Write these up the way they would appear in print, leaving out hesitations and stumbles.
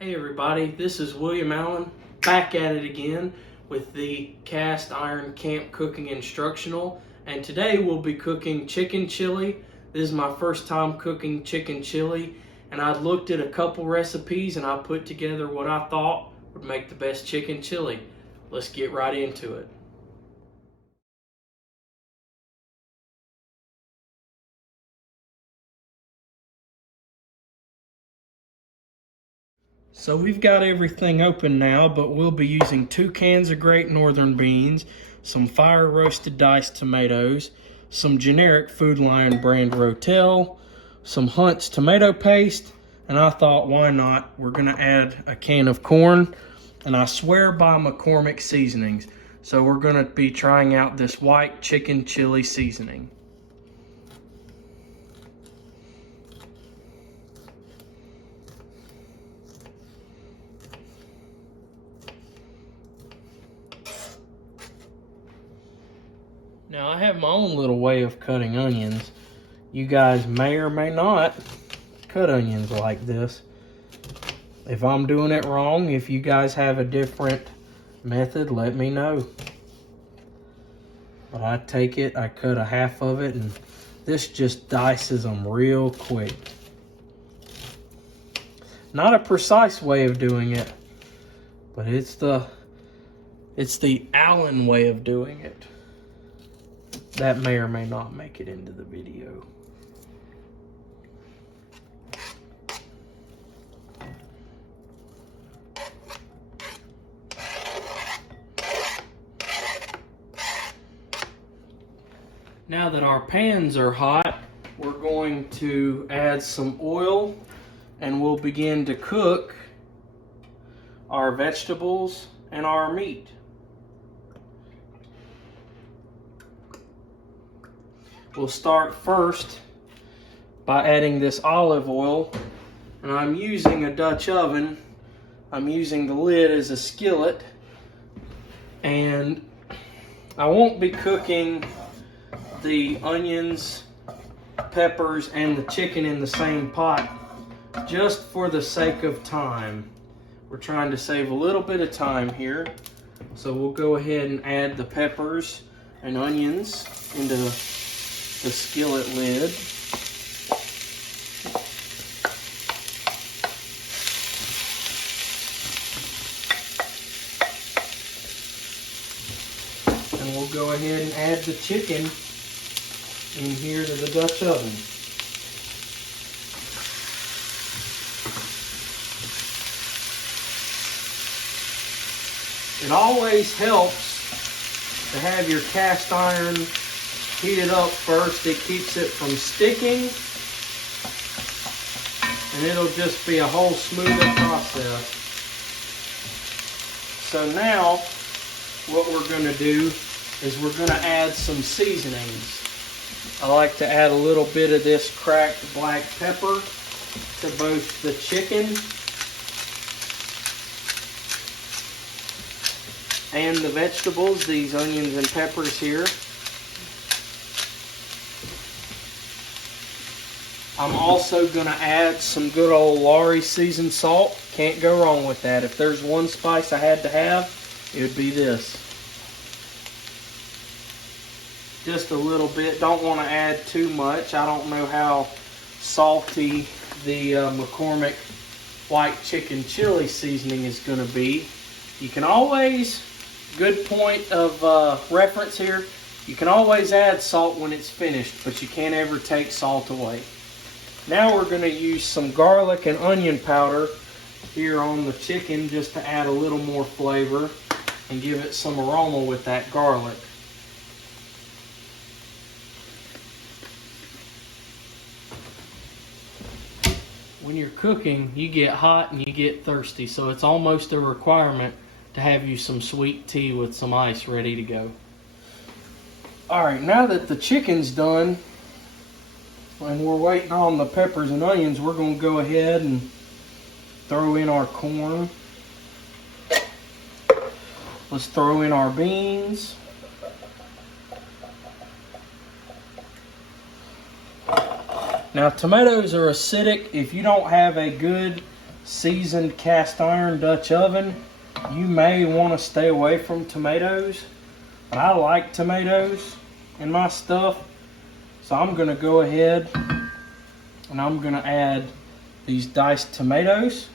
Hey everybody, this is William Allen back at it again with the cast iron camp cooking instructional, and today we'll be cooking chicken chili. This is my first time cooking chicken chili, and I looked at a couple recipes and I put together what I thought would make the best chicken chili. Let's get right into it. So we've got everything open now, but we'll be using 2 cans of Great Northern beans, some fire roasted diced tomatoes, some generic Food Lion brand Rotel, some Hunt's tomato paste, and I thought, why not? We're gonna add a can of corn, and I swear by McCormick seasonings. So we're gonna be trying out this white chicken chili seasoning. Now I have my own little way of cutting onions. You guys may or may not cut onions like this. If I'm doing it wrong, if you guys have a different method, let me know. But I take it, I cut a half of it, and this just dices them real quick. Not a precise way of doing it, but it's the Allen way of doing it. That may or may not make it into the video. Now that our pans are hot, we're going to add some oil and we'll begin to cook our vegetables and our meat. We'll start first by adding this olive oil, and I'm using a Dutch oven. I'm using the lid as a skillet, and I won't be cooking the onions, peppers, and the chicken in the same pot just for the sake of time. We're trying to save a little bit of time here, so we'll go ahead and add the peppers and onions into the skillet lid. And we'll go ahead and add the chicken in here to the Dutch oven. It always helps to have your cast iron heated up first. It keeps it from sticking, and it'll just be a whole smoother process. So now what we're going to do is we're going to add some seasonings. I like to add a little bit of this cracked black pepper to both the chicken and the vegetables, these onions and peppers here. I'm also going to add some good old Lawry seasoned salt. Can't go wrong with that. If there's one spice I had to have, it would be this. Just a little bit. Don't want to add too much. I don't know how salty the McCormick white chicken chili seasoning is going to be. You can always, good point of reference here, you can always add salt when it's finished, but you can't ever take salt away. Now we're going to use some garlic and onion powder here on the chicken just to add a little more flavor and give it some aroma with that garlic. When you're cooking, you get hot and you get thirsty, so it's almost a requirement to have you some sweet tea with some ice ready to go. Alright, now that the chicken's done and we're waiting on the peppers and onions, we're going to go ahead and throw in our corn. Let's throw in our beans. Now tomatoes are acidic. If you don't have a good seasoned cast iron Dutch oven, you may want to stay away from tomatoes. But I like tomatoes in my stuff, so I'm going to go ahead and I'm going to add these diced tomatoes,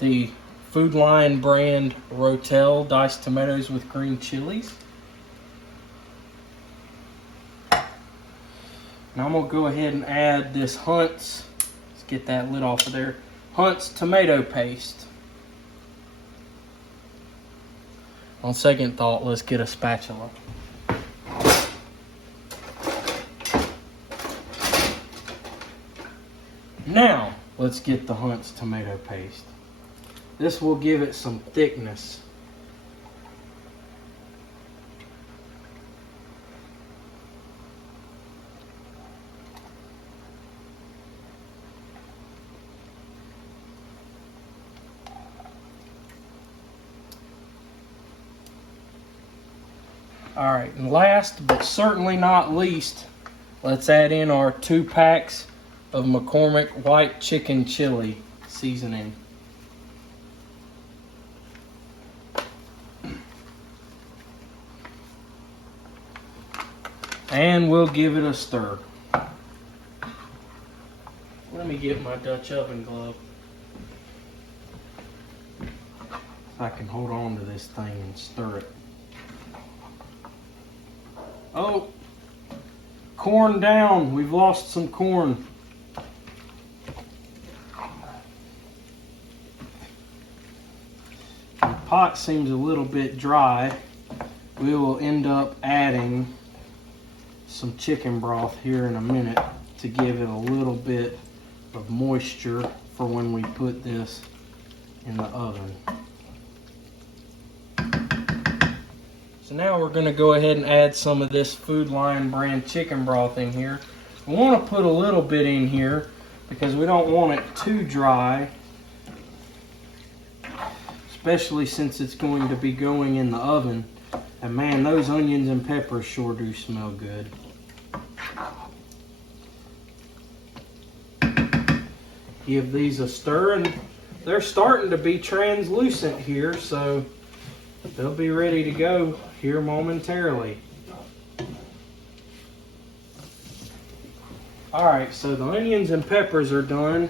the Food Lion brand Rotel diced tomatoes with green chilies. And I'm going to go ahead and add this Hunt's, let's get that lid off of there, Hunt's tomato paste. On second thought, let's get a spatula. Now, let's get the Hunt's tomato paste. This will give it some thickness. All right, and last but certainly not least, let's add in our 2 packs of McCormick white chicken chili seasoning. And we'll give it a stir. Let me get my Dutch oven glove. If I can hold on to this thing and stir it. Oh, corn down. We've lost some corn. The pot seems a little bit dry. We will end up adding some chicken broth here in a minute to give it a little bit of moisture for when we put this in the oven. So now we're going to go ahead and add some of this Food Lion brand chicken broth in here. We want to put a little bit in here because we don't want it too dry, especially since it's going to be going in the oven. And man, those onions and peppers sure do smell good. Give these a stir, and they're starting to be translucent here, so they'll be ready to go here momentarily. Alright, so the onions and peppers are done.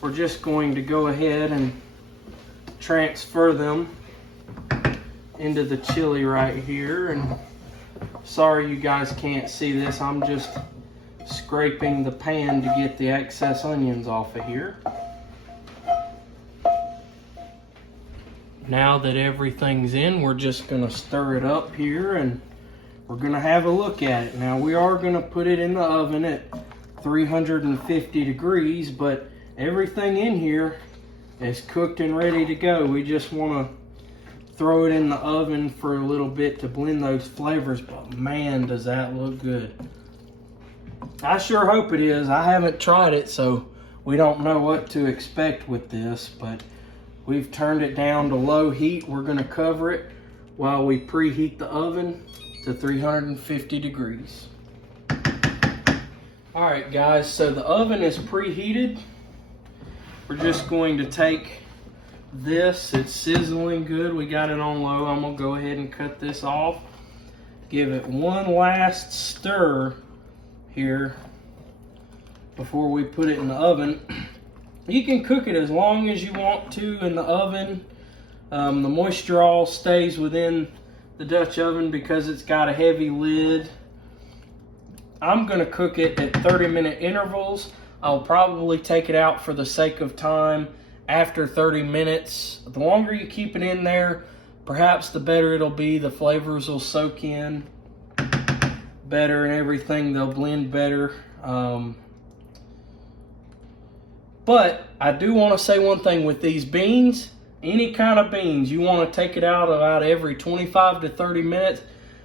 We're just going to go ahead and transfer them into the chili right here. And sorry you guys can't see this, I'm just scraping the pan to get the excess onions off of here. Now that everything's in, we're just going to stir it up here and we're going to have a look at it. Now we are going to put it in the oven at 350 degrees, but everything in here is cooked and ready to go. We just want to throw it in the oven for a little bit to blend those flavors, but man, does that look good. I sure hope it is. I haven't tried it, so we don't know what to expect with this, but we've turned it down to low heat. We're going to cover it while we preheat the oven to 350 degrees. Alright guys, so the oven is preheated. We're just going to take this. It's sizzling good. We got it on low. I'm going to go ahead and cut this off. Give it one last stir here before we put it in the oven. You can cook it as long as you want to in the oven. The moisture all stays within the Dutch oven because it's got a heavy lid. I'm going to cook it at 30-minute intervals. I'll probably take it out for the sake of time after 30 minutes. The longer you keep it in there, perhaps the better it'll be. The flavors will soak in better and everything. They'll blend better. But I do want to say one thing with these beans. Any kind of beans, you want to take it out about every 25 to 30 minutes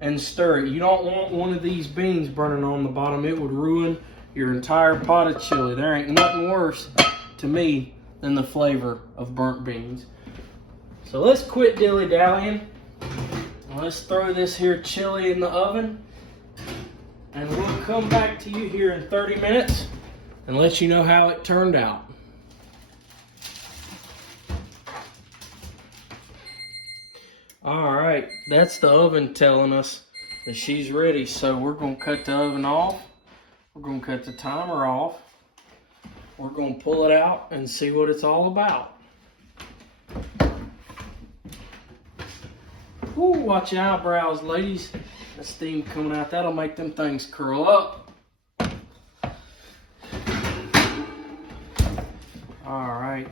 and stir it. You don't want one of these beans burning on the bottom. It would ruin your entire pot of chili. There ain't nothing worse to me than the flavor of burnt beans. So let's quit dilly-dallying. Let's throw this here chili in the oven. And we'll come back to you here in 30 minutes and let you know how it turned out. All right, that's the oven telling us that she's ready. So we're gonna cut the oven off. We're gonna cut the timer off. We're gonna pull it out and see what it's all about. Ooh, watch your eyebrows, ladies. The steam coming out, that'll make them things curl up. All right.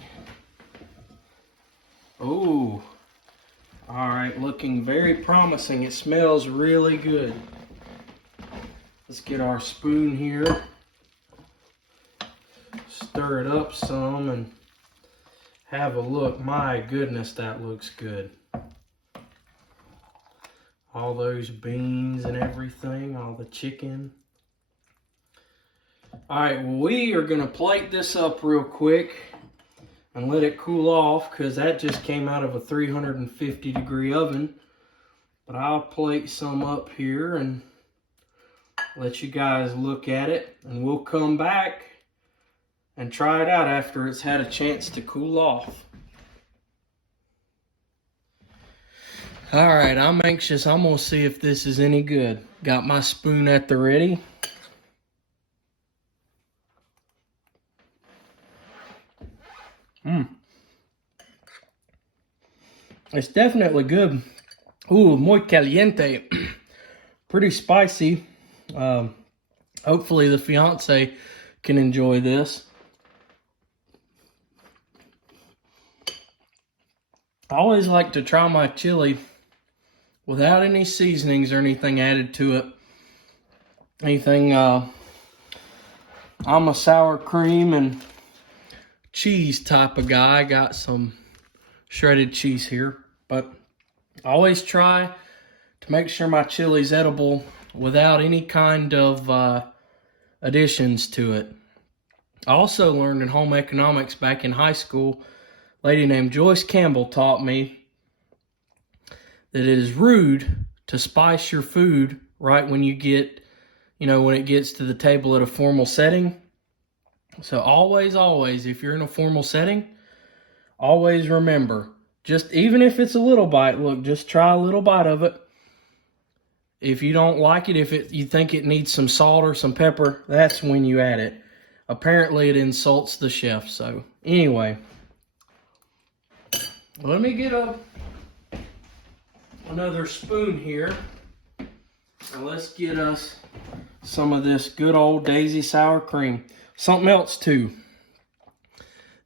Ooh. All right, looking very promising. It smells really good. Let's get our spoon here. Stir it up some and have a look. My goodness, that looks good. All those beans and everything, all the chicken. All right, well, we are gonna plate this up real quick and let it cool off because that just came out of a 350-degree oven. But I'll plate some up here and let you guys look at it, and we'll come back and try it out after it's had a chance to cool off. All right, I'm anxious. I'm gonna see if this is any good. Got my spoon at the ready. It's definitely good. Ooh, muy caliente. Pretty spicy. Hopefully the fiance can enjoy this. I always like to try my chili without any seasonings or anything added to it. I'm a sour cream and cheese type of guy. I got some shredded cheese here, but I always try to make sure my chili's edible without any kind of additions to it. I also learned in home economics back in high school, a lady named Joyce Campbell taught me that it is rude to spice your food right when you get, when it gets to the table at a formal setting. So always, if you're in a formal setting, always remember, just even if it's a little bite, look, just try a little bite of it. If you don't like it, if you think it needs some salt or some pepper, that's when you add it. Apparently it insults the chef. So anyway, let me get another spoon here, and let's get us some of this good old Daisy sour cream. Something else too.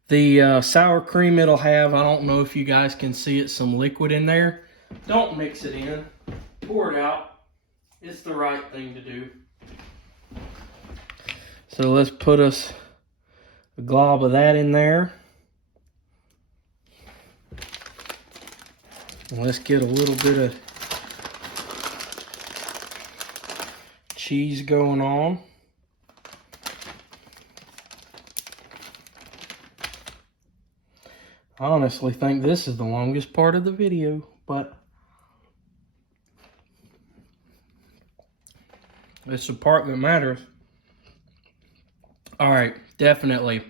The sour cream, it'll have, I don't know if you guys can see it, some liquid in there. Don't mix it in. Pour it out. It's the right thing to do. So let's put us a glob of that in there. And let's get a little bit of cheese going on. I honestly think this is the longest part of the video, but it's the part that matters. All right, definitely.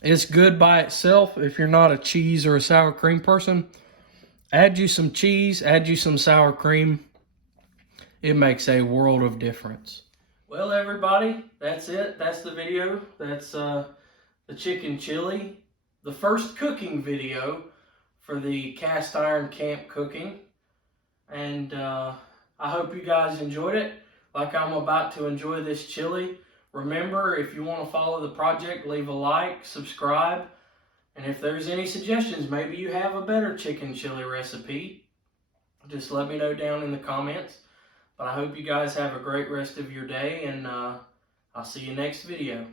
It's good by itself. If you're not a cheese or a sour cream person, add you some cheese, add you some sour cream. It makes a world of difference. Well, everybody, that's it. That's the video. That's the chicken chili. The first cooking video for the cast iron camp cooking. And I hope you guys enjoyed it like I'm about to enjoy this chili. Remember, if you want to follow the project, leave a like, subscribe. And if there's any suggestions, maybe you have a better chicken chili recipe, just let me know down in the comments. But I hope you guys have a great rest of your day, and I'll see you next video.